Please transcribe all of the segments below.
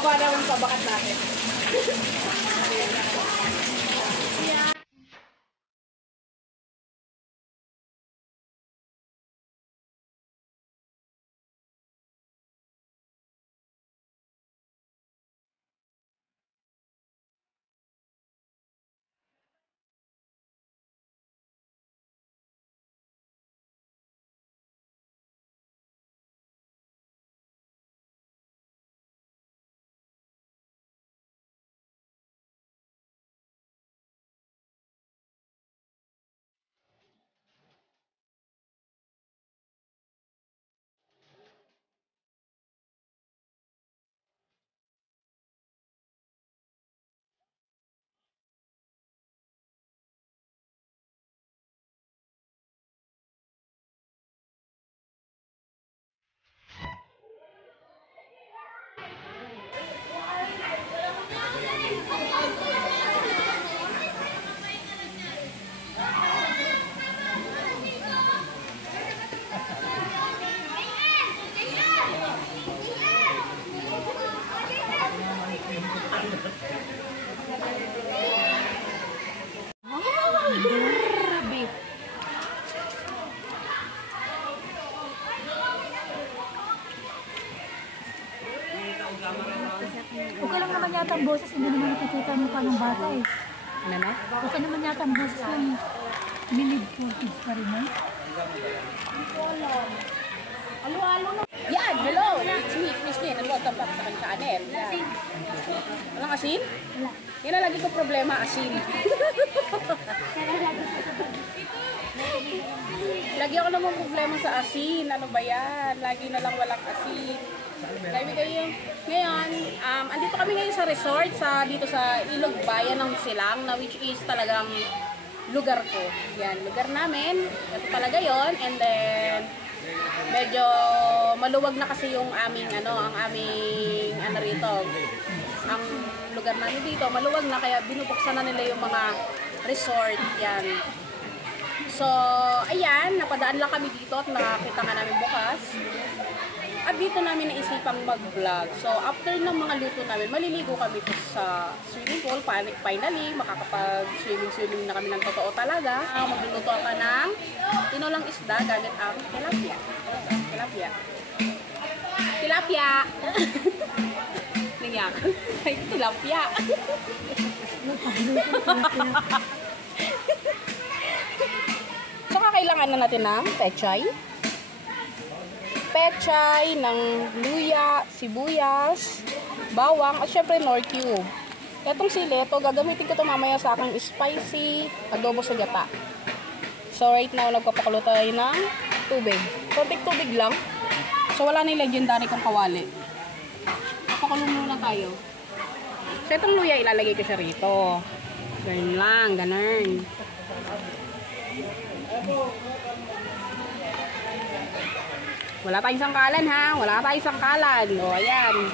Bababa naman sa bakat natin. Grabe. Okay lang naman yata ang boses, hindi naman nakikita mo pa ng bata eh. Ano na? Okay naman yata ang boses ng minid 40s pa rin eh. Alo-alo na. Yan, hello. It's me, Miss Lynn. Welcome back sa kanyang channel. Walang asin? Wala. Yan ang lagi ko problema, asin. Lagi ako naman problema sa asin. Ano ba yan? Lagi na lang walang asin. Lagi kayo. Ngayon, andito kami ngayon sa resort dito sa Ilog Bayan ng Silang, na which is talagang lugar ko. Yan, lugar namin. Ito talaga yon. And then, medyo maluwag na kasi yung aming rito. Ang lugar namin dito, maluwag na, kaya binubuksan na nila yung mga resort. Yan. So, ayan, napadaan lang kami dito at nakakita nga namin bukas. At dito namin naisipang mag-vlog. So, after ng mga luto namin, maliligo kami sa swimming pool. Finally, makakapag-swimming na kami ng totoo talaga. Magluluto ka ng tinolang isda gamit ang tilapia. Tilapia! Nangyak. Ay, tilapia. Saka kailangan na natin ng pechay. Pechay, ng luya, sibuyas, bawang, at syempre nor cube. Itong sili, ito gagamitin ko ito mamaya sa aking spicy adobo sa gata. So right now, nagpapakulo tayo ng tubig. Konting tubig lang. So wala na yung legendary kong kawali. Papakulo muna tayo. So itong luya, ilalagay ko siya rito. Ganun lang, ganun. Wala tayong sangkalan ha. Wala tayong sangkalan. O, ayan.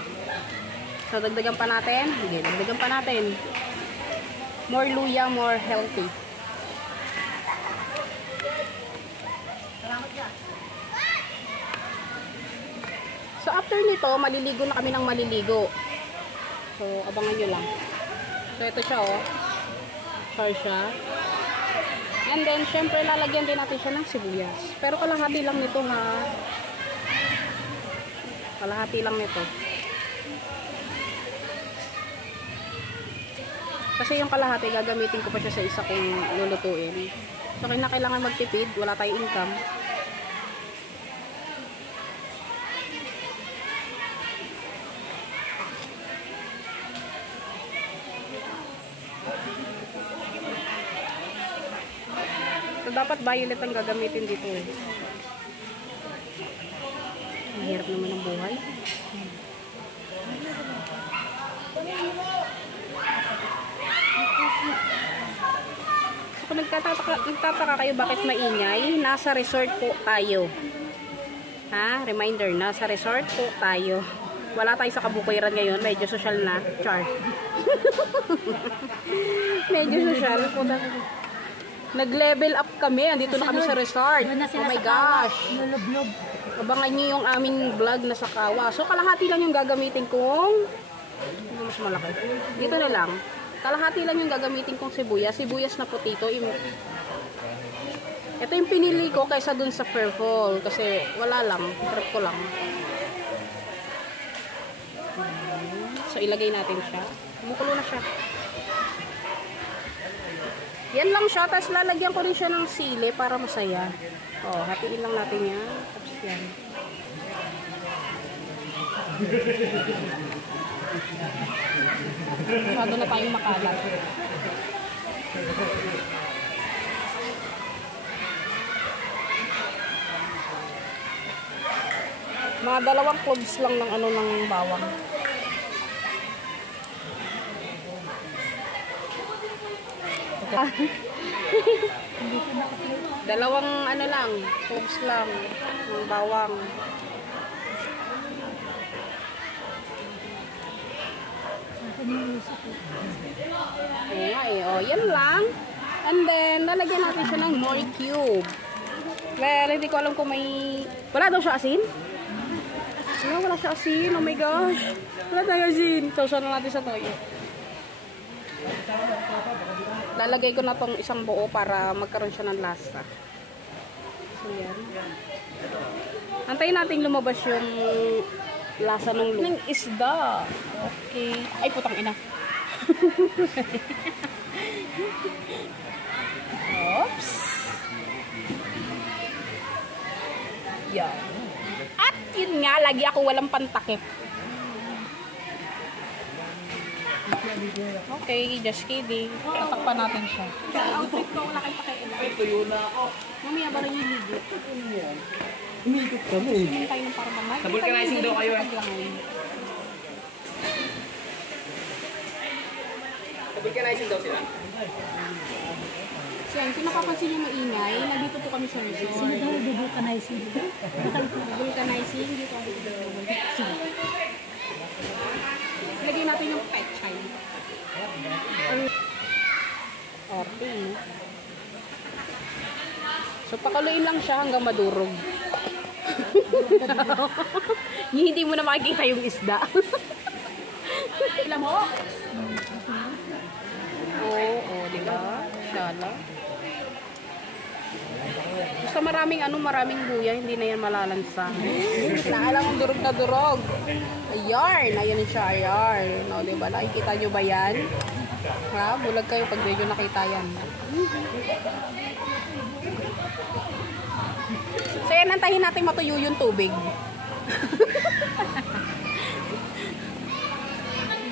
So, dagdagan pa natin. Sige, dagdagan pa natin. More luya, more healthy. So, after nito, maliligo na kami ng maliligo. So, abangan nyo lang. So, ito siya oh. Char siya. And then, syempre, lalagyan din natin siya ng sibuyas. Pero kalahati lang nito ha. Kalahati lang nito. Kasi yung kalahati, gagamitin ko pa siya sa isa kong lulutuin. So, kailangan magtipid. Wala tayong income. So, dapat violet ang gagamitin dito eh. Ang hirap naman ng buhay. So, kung nagtataka kayo bakit maingay, nasa resort po tayo. Ha? Reminder, nasa resort po tayo. Wala tayo sa Kabukayran ngayon. Medyo social na. Char. Medyo social. Nag-level up kami. Andito na kami sa resort. Oh my gosh. Abangan nyo yung aming vlog na sa Kawa. So, kalahati lang yung gagamitin kong Hindi mas malaki. Dito na lang. Kalahati lang yung gagamitin kong sibuyas. Sibuyas na putito. Ito yung pinili ko kaysa dun sa Fairfall. Kasi wala lang. Trip ko lang. So, ilagay natin siya. Kumukulo na siya. Yan lang siya. Tapos lalagyan ko rin siya ng sili para masaya. O, hatiin lang natin yan. Tapos yan. Masyado na tayong makalat. Mga 2 cloves lang ng ng bawang. Dalawang lang, cloves lang ng bawang. Ayan, oh, yan lang. And then, lalagyan natin siya ng Nori cube. Well, hindi ko alam kung may... Wala daw siya asin? Wala siya asin. Oh my gosh. Wala tayo asin. Sausaw na natin sa toyo. Lalagay ko na tong isang buo para magkaroon siya ng lasa. So, yan. Antayin natin lumabas yung lasa ng isda. Okay. Ay, putang ina. Oops. Yan. At yun nga, lagi ako walang pantakip. Okay, just kidding. Tatakpan natin siya. Outfit ko, wala kayong pakialam. Ay, tuyo na ako. Mamaya ba rin yung higit? Umikot kami. Sumin tayo ng parang mamay. Sa vulcanizing daw kayo eh. Sa vulcanizing daw sila? So, yan, kung napapansin yung maingay, nandito po kami sa resort. Sino daw nag-vulcanizing? Vulcanizing, dito kami sa lagyan natin yung pet chai. Okay. So, pakaluin lang siya hanggang madurog. Hindi mo na makikita yung isda. Alam mo? Oo, diba? Shala. Basta maraming luya, hindi na yan malalansa. Naalang ang durog na durog. Ayan, ayan siya, ayan. No, diba? Nakikita nyo ba yan? Ha? Bulag kayo pag medyo nakita yan. So yan, antayin natin matuyo yung tubig.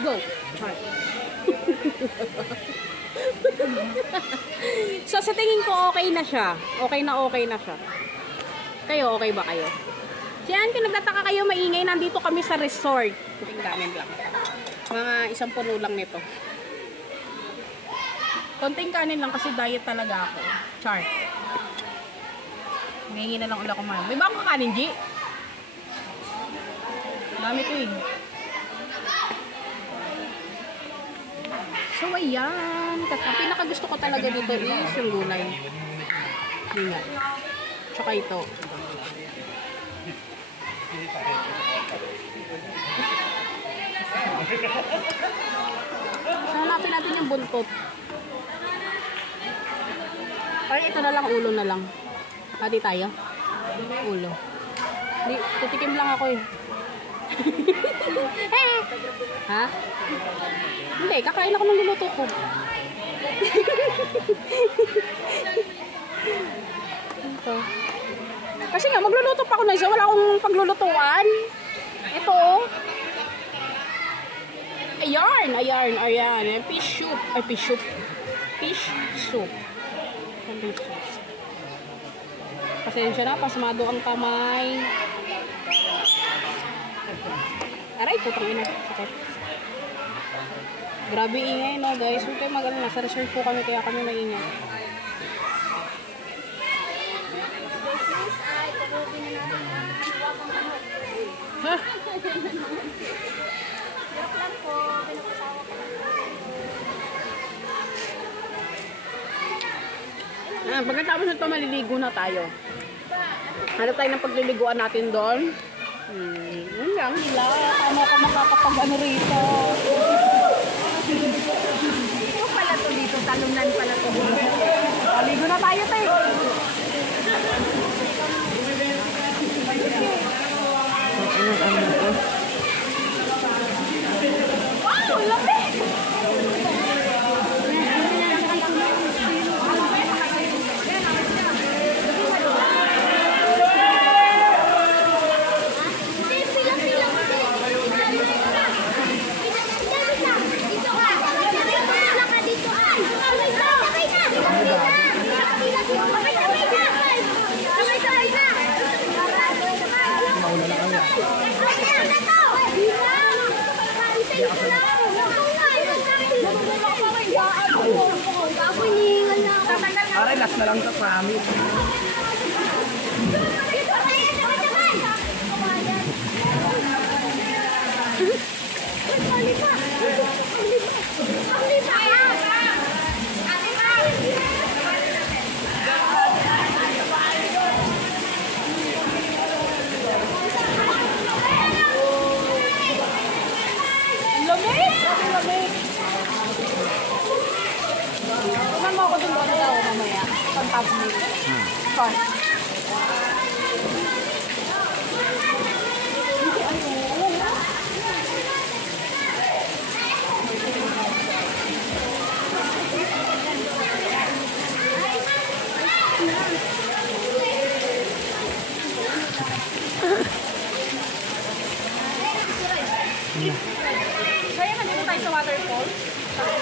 Go! So sa tingin ko okay na siya. Okay na siya. Kayo, okay ba kayo? Diyan, kung nagtataka kayo maingay, nandito kami sa resort. Tingnan lang. Mga 1 puno lang nito. Konting kanin lang kasi diet talaga ako. Char. Ngayon na lang ulit kumain. May bagong kakanin, G? Dami ko eh. So, ayan. Ang pinakagusto ko talaga dito is yung gulay. Yun nga. Tsaka ito. So, hanapin natin yung buntot. Ay, ito na lang, ulo na lang. Hati tayo. Ulo. Di, tutikim lang ako eh. Ha? Hindi, kakain ako ng niluto ko. Ito. Kasi nga, magluluto pa ako na isa. Wala akong paglulutuan. Ito oh. Ayan. Fish soup. Ay, fish soup. Fish soup. Pasensya na, pasmado ang kamay. Aray, putang ina. Okay. Grabe ingay, no guys. Huwag kayo mag-alala. Nasa resort po kami, kaya kami maingay. Ha? Pagkatapos nito, maliligo na tayo. Hanap tayo ng pagliliguan natin doon. Yun lang nila. Paano ako makakapag-ano rito? Ito pala to dito. Talunan pala to dito. Ligo na tayo, te. Wow, lamig! Aray, last na lang sa promise. Tuman mo ako dun ba na daw mamaya? Pag-tablet. Sorry. Kaya nandito tayo sa waterfall.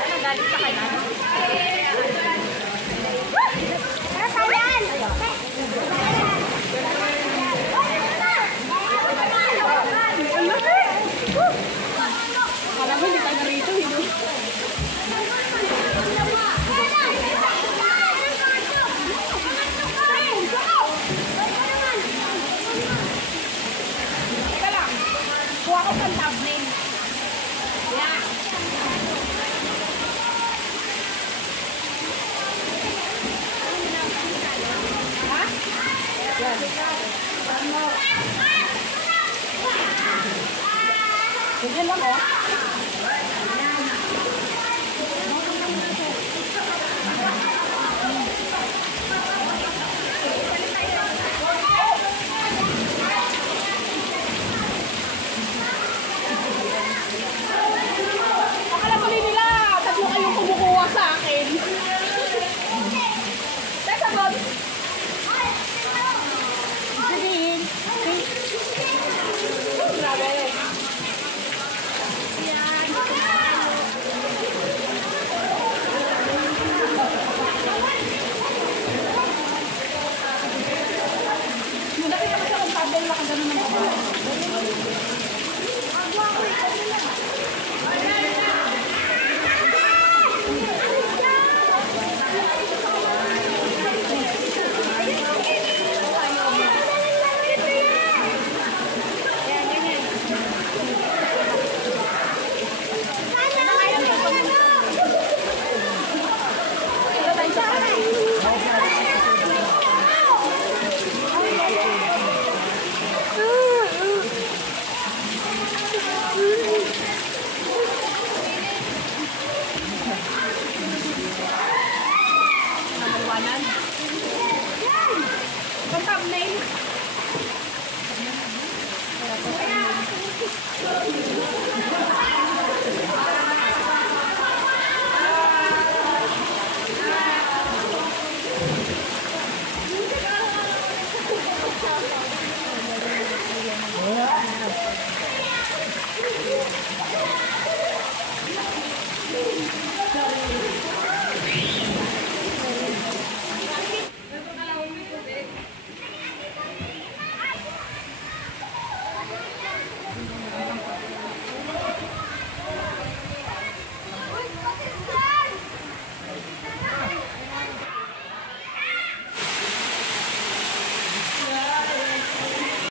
Nagalit sa kanan. Alam mo, hindi tayo narito, hindi. Teka lang. Kuha ko pang tablet. Yeah. Ha? Yan lang, oh.